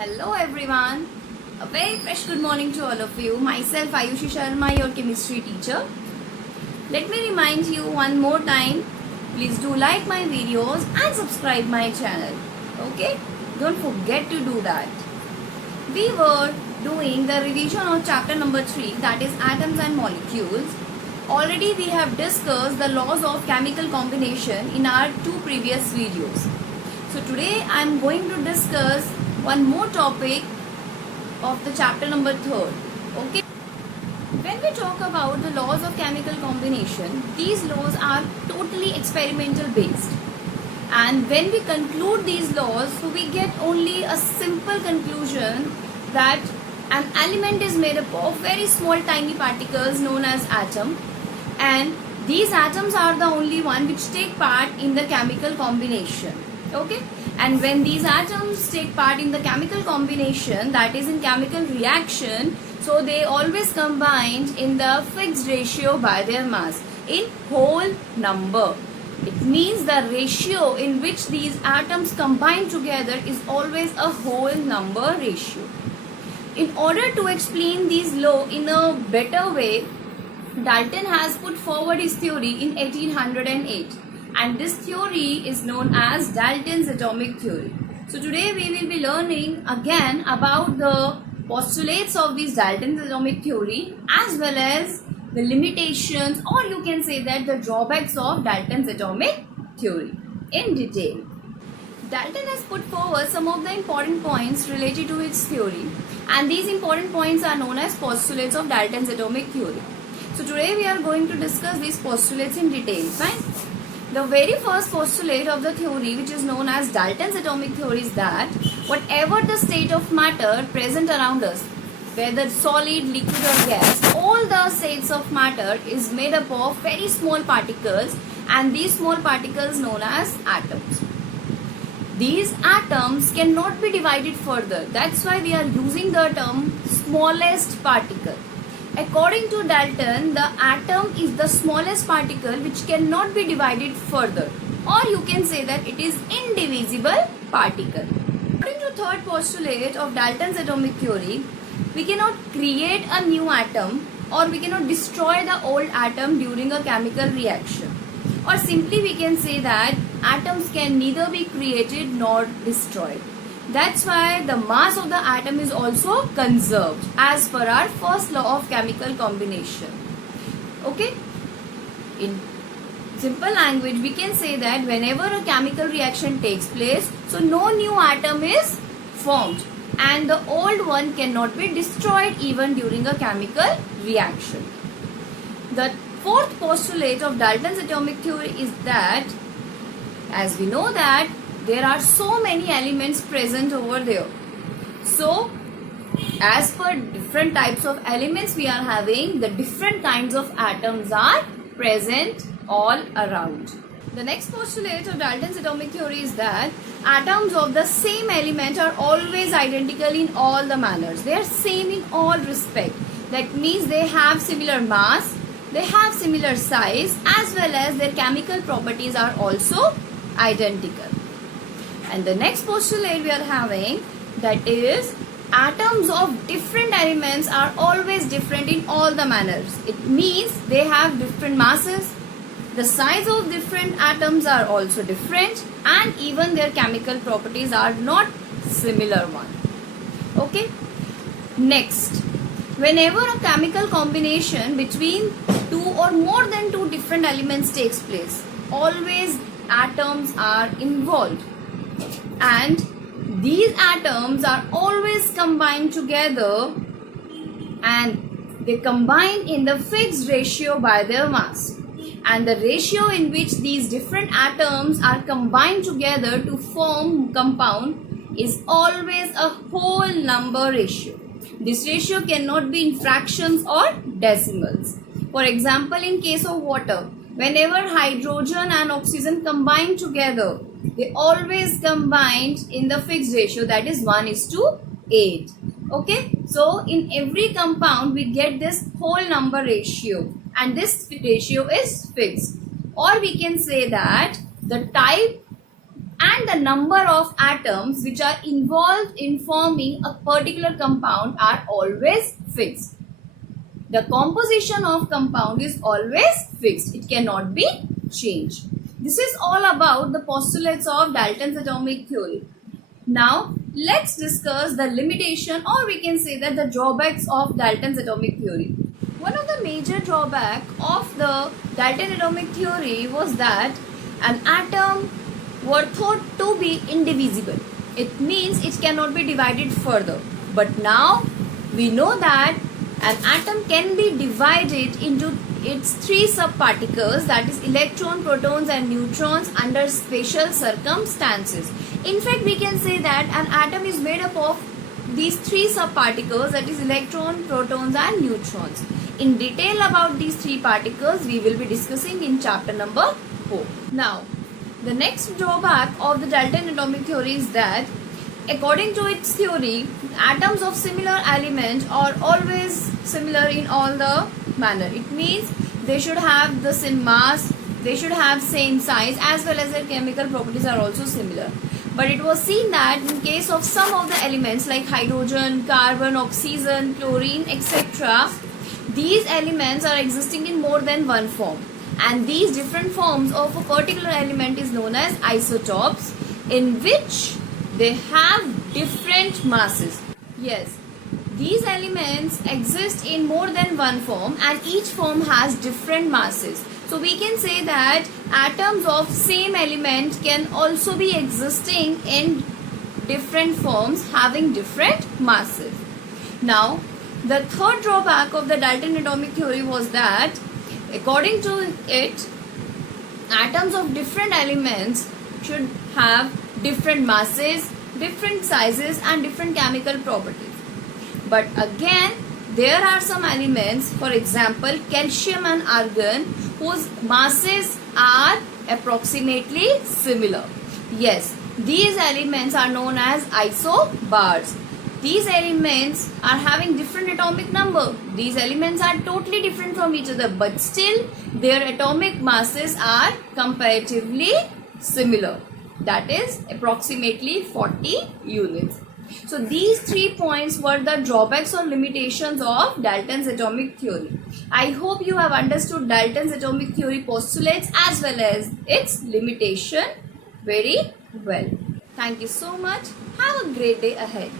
Hello everyone, a very fresh good morning to all of you. Myself Ayushi Sharma, your chemistry teacher. Let me remind you one more time, please do like my videos and subscribe my channel. Okay, don't forget to do that. We were doing the revision of chapter number 3, that is atoms and molecules. Already we have discussed the laws of chemical combination in our two previous videos. So today I am going to discuss one more topic of the chapter number 3. Okay. When we talk about the laws of chemical combination, these laws are totally experimental based. And when we conclude these laws, so we get only a simple conclusion that an element is made up of very small tiny particles known as atom, and these atoms are the only one which take part in the chemical combination. Okay, and when these atoms take part in the chemical combination, that is in chemical reaction, so they always combined in the fixed ratio by their mass in whole number. It means the ratio in which these atoms combine together is always a whole number ratio. In order to explain these laws in a better way, Dalton has put forward his theory in 1808. And this theory is known as Dalton's atomic theory. So today we will be learning again about the postulates of this Dalton's atomic theory as well as the limitations, or you can say that the drawbacks of Dalton's atomic theory in detail. Dalton has put forward some of the important points related to his theory, and these important points are known as postulates of Dalton's atomic theory. So today we are going to discuss these postulates in detail. Fine. The very first postulate of the theory, which is known as Dalton's atomic theory, is that whatever the state of matter present around us, whether solid, liquid or gas, all the states of matter is made up of very small particles, and these small particles known as atoms. These atoms cannot be divided further. That's why we are using the term smallest particle. According to Dalton, the atom is the smallest particle which cannot be divided further, or you can say that it is indivisible particle. According to third postulate of Dalton's atomic theory, we cannot create a new atom or we cannot destroy the old atom during a chemical reaction. Or simply we can say that atoms can neither be created nor destroyed. That's why the mass of the atom is also conserved as per our first law of chemical combination. Okay? In simple language, we can say that whenever a chemical reaction takes place, so no new atom is formed and the old one cannot be destroyed even during a chemical reaction. The fourth postulate of Dalton's atomic theory is that, as we know that, there are so many elements present over there. So, as per different types of elements we are having, the different kinds of atoms are present all around. The next postulate of Dalton's atomic theory is that atoms of the same element are always identical in all the manners. They are same in all respect. That means they have similar mass, they have similar size, as well as their chemical properties are also identical. And the next postulate we are having, that is atoms of different elements are always different in all the manners. It means they have different masses, the size of different atoms are also different, and even their chemical properties are not similar one. Okay. Next, whenever a chemical combination between two or more than two different elements takes place, always atoms are involved. And these atoms are always combined together, and they combine in the fixed ratio by their mass. And the ratio in which these different atoms are combined together to form compound is always a whole number ratio. This ratio cannot be in fractions or decimals. For example, in case of water, whenever hydrogen and oxygen combine together, they always combined in the fixed ratio, that is 1:8. Okay, so in every compound we get this whole number ratio, and this ratio is fixed. Or we can say that the type and the number of atoms which are involved in forming a particular compound are always fixed. The composition of compound is always fixed. It cannot be changed. This is all about the postulates of Dalton's atomic theory. Now, let's discuss the limitation, or we can say that the drawbacks of Dalton's atomic theory. One of the major drawbacks of the Dalton atomic theory was that an atom were thought to be indivisible. It means it cannot be divided further. But now we know that an atom can be divided into its three subparticles, that is electron, protons and neutrons, under special circumstances. In fact, we can say that an atom is made up of these three subparticles, that is electron, protons and neutrons. In detail about these three particles we will be discussing in chapter number 4. Now, the next drawback of the Dalton atomic theory is that according to its theory, atoms of similar element are always similar in all the manner. It means they should have the same mass, they should have same size, as well as their chemical properties are also similar. But it was seen that in case of some of the elements like hydrogen, carbon, oxygen, chlorine, etc., these elements are existing in more than one form. And these different forms of a particular element is known as isotopes, in which they have different masses. Yes, these elements exist in more than one form and each form has different masses. So we can say that atoms of same element can also be existing in different forms having different masses. Now, the third drawback of the Dalton atomic theory was that according to it, atoms of different elements should have different masses, different sizes and different chemical properties. But again, there are some elements, for example calcium and argon, whose masses are approximately similar. Yes, these elements are known as isobars. These elements are having different atomic number. These elements are totally different from each other, but still their atomic masses are comparatively similar. That is approximately 40 units. So these 3 points were the drawbacks or limitations of Dalton's atomic theory. I hope you have understood Dalton's atomic theory postulates as well as its limitation very well. Thank you so much. Have a great day ahead.